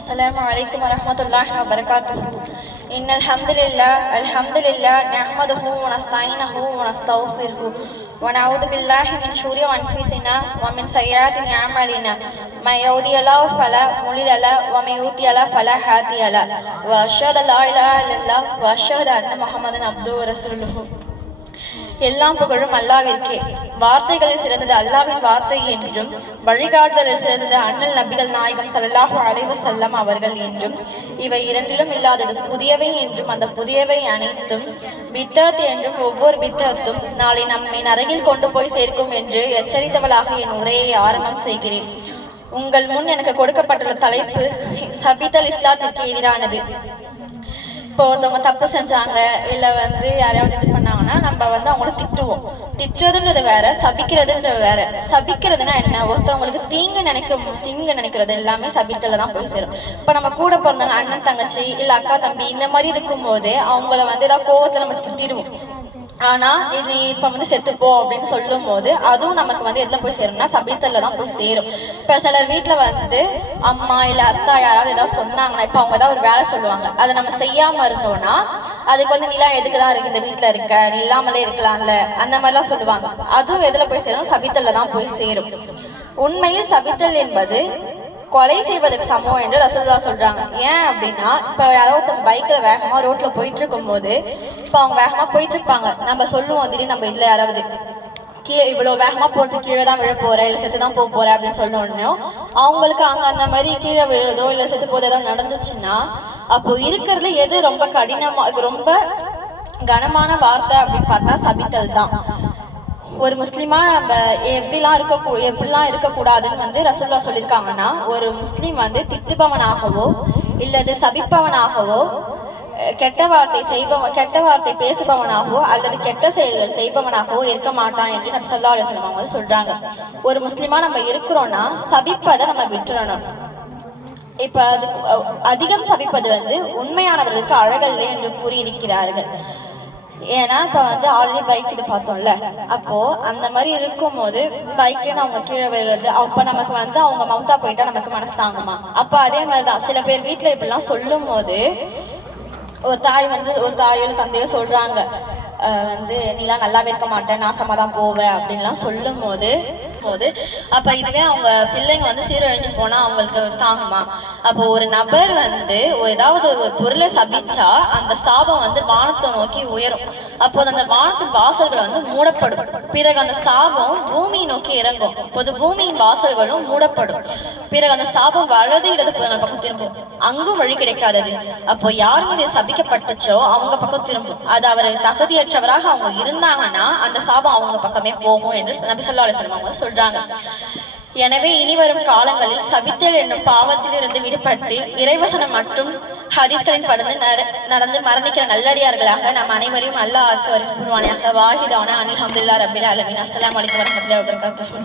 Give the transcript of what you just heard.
السلام عليكم ورحمة الله وبركاته. إن الحمد لله نحمده ونستعينه ونستغفره ونعوذ بالله من شرور أنفسنا ومن سيئات أعمالنا من يهده الله فلا مضل له ومن يضلل فلا هادي له وأشهد أن لا إله إلا الله وأشهد أن محمدا عبده ورسوله. எல்லாம் புகழும் அல்லாஹ்விற்கே. வார்த்தைகளில் சிறந்தது அல்லாஹ்வின் வார்த்தை என்றும் வழிகாட்டுதலில் சிறந்தது அண்ணல் நபிகள் நாயகம் ஸல்லல்லாஹு அலைஹி வஸல்லம் அவர்கள் என்றும் இவை இரண்டிலும் இல்லாதது புதியவை என்றும் அந்த புதியவை அனைத்தும் பித்தத் என்றும் ஒவ்வொரு பித்தத்தும் நாளை நம்மை நரகில் கொண்டு போய் சேர்க்கும் என்று எச்சரித்தவளாக என் உரையை ஆரம்பம் செய்கிறேன். உங்கள் முன் எனக்கு கொடுக்கப்பட்டுள்ள தலைப்பு சபித்தல் இஸ்லாத்திற்கு எதிரானது. இப்போ ஒருத்தவங்க தப்பு செஞ்சாங்க இல்லை யாரையாவது இது பண்ணாங்கன்னா நம்ம அவங்கள திட்டுவோம். திட்டுறதுன்றது வேற, சபிக்கிறதுன்றது வேற. சபிக்கிறதுனா என்ன? ஒருத்தவங்களுக்கு தீங்கு நினைக்கிறது எல்லாமே சபித்தல தான் போய் சேரும். இப்போ நம்ம கூட பிறந்தவங்க அண்ணன் தங்கச்சி இல்லை அக்கா தம்பி இந்த மாதிரி இருக்கும்போது அவங்கள ஏதாவது கோவத்தில் நம்ம திட்டிடுவோம். ஆனால் இது இப்போ செத்துப்போ அப்படின்னு சொல்லும் போது அதுவும் நமக்கு எதில் போய் சேரும்னா சபித்தல்ல தான் போய் சேரும். இப்போ சிலர் வீட்டில் அம்மா இல்லை அத்தா யாராவது ஏதாவது சொன்னாங்கன்னா இப்போ அவங்க ஏதாவது ஒரு வேலை சொல்லுவாங்க, அதை நம்ம செய்யாமல் இருந்தோம்னா அதுக்கு நிலா எதுக்கு தான் இருக்கு, இந்த வீட்டில் இருக்க நீ இல்லாமலே இருக்கலாம்ல அந்த மாதிரிலாம் சொல்லுவாங்க. அதுவும் எதில் போய் சேரும்? சபித்தல்ல தான் போய் சேரும். உண்மையில் சபித்தல் என்பது கொலை செய்வதற்கு சமம் என்று ரசூலுல்லாஹ் சொல்றாங்க. ஏன் அப்படின்னா இப்போ யாரோ ஒருத்தவங்க பைக்கில் வேகமாக ரோட்டில் போயிட்டு இருக்கும்போது இப்போ அவங்க வேகமாக போயிட்டு இருப்பாங்க, நம்ம சொல்லுவோம் திடீர்னு நம்ம இதில் யாராவது கீழே இவ்வளோ வேகமாக போகிறது கீழே தான் விழ போகிறேன் இல்லை செத்து தான் போக போகிறேன் அப்படின்னு சொன்னோடனே அவங்களுக்கு அங்கே அந்த மாதிரி கீழே விழுறதோ இல்லை செத்து போதோ ஏதாவது நடந்துச்சுன்னா அப்போ இருக்கிறதுல எது ரொம்ப ரொம்ப கனமான வார்த்தை அப்படின்னு பார்த்தா சபித்தல் தான். ஒரு முஸ்லீமா நம்ம எப்படிலாம் இருக்கக்கூடாதுன்னு ரசூலுல்லாஹ் சொல்லியிருக்காங்கன்னா, ஒரு முஸ்லீம் திட்டுபவனாகவோ இல்லது சபிப்பவனாகவோ கெட்ட வார்த்தை பேசுபவனாகவோ அல்லது கெட்ட செயல்கள் செய்பவனாகவோ இருக்க மாட்டான் என்று நபி ஸல்லல்லாஹு அலைஹி வஸல்லம் சொல்றாங்க. ஒரு முஸ்லீமா நம்ம இருக்கிறோம்னா சபிப்பதை நம்ம விட்டுறணும். இப்ப அது அதிகம் சபிப்பது உண்மையானவர்களுக்கு அழகல்ல என்று கூறியிருக்கிறார்கள். ஏன்னா இப்போ ஆல்ரெடி பைக் இது பார்த்தோம்ல, அப்போ அந்த மாதிரி இருக்கும்போது பைக்லேருந்து அவங்க கீழே விழுறது அப்போ நமக்கு அவங்க மவுத்தா போயிட்டா நமக்கு மனசு தாங்குமா? அப்போ அதே மாதிரி தான் சில பேர் வீட்டில் இப்படிலாம் சொல்லும் போது ஒரு தாயோ தந்தையோ சொல்றாங்க நீலாம் நல்லாவே இருக்க மாட்டேன், நாசமாக தான் போவேன் அப்படின்லாம் சொல்லும் போது அப்போ இதுவே அவங்க பிள்ளைங்க சீரழிஞ்சு போனால் அவங்களுக்கு தாங்குமா? அப்போ ஒரு நபர் ஏதாவது ஒரு பொருளை சபிச்சா அந்த சாபம் வானத்தை நோக்கி உயரும். அப்போது அந்த வானத்தின் வாசல்கள் மூடப்படும். பிறகு அந்த சாபம் பூமியை நோக்கி இறங்கும். அப்போது பூமியின் வாசல்களும் மூடப்படும். பிறகு அந்த சாபம் வலது இடது புறங்கள் பக்கம் திரும்பும், அங்கும் வழி கிடைக்காதது. அப்போ யார் மீது சபிக்கப்பட்டுச்சோ அவங்க பக்கம் திரும்பும். அது அவர் தகுதியற்றவராக அவங்க இருந்தாங்கன்னா அந்த சாபம் அவங்க பக்கமே போகும் என்று நபி ஸல்லல்லாஹு அலைஹி வஸல்லம் அவங்க சொல்றாங்க. எனவே இனி வரும் காலங்களில் சபித்தல் என்னும் பாவத்தில் இருந்து விடுபட்டு இறைவசனம் மற்றும் ஹதீஸ்களின் படந்து நடந்து மரணிக்கிற நல்லடியார்களாக நாம் அனைவரையும் அல்லாஹ் ஆக்கி வருவானாக. வாஹிதானா அல்ஹம்துலில்லாஹி ரப்பில் ஆலமீன். அஸ்ஸலாமு அலைக்கும் வரஹ்மத்துல்லாஹி வபரகாத்துஹு.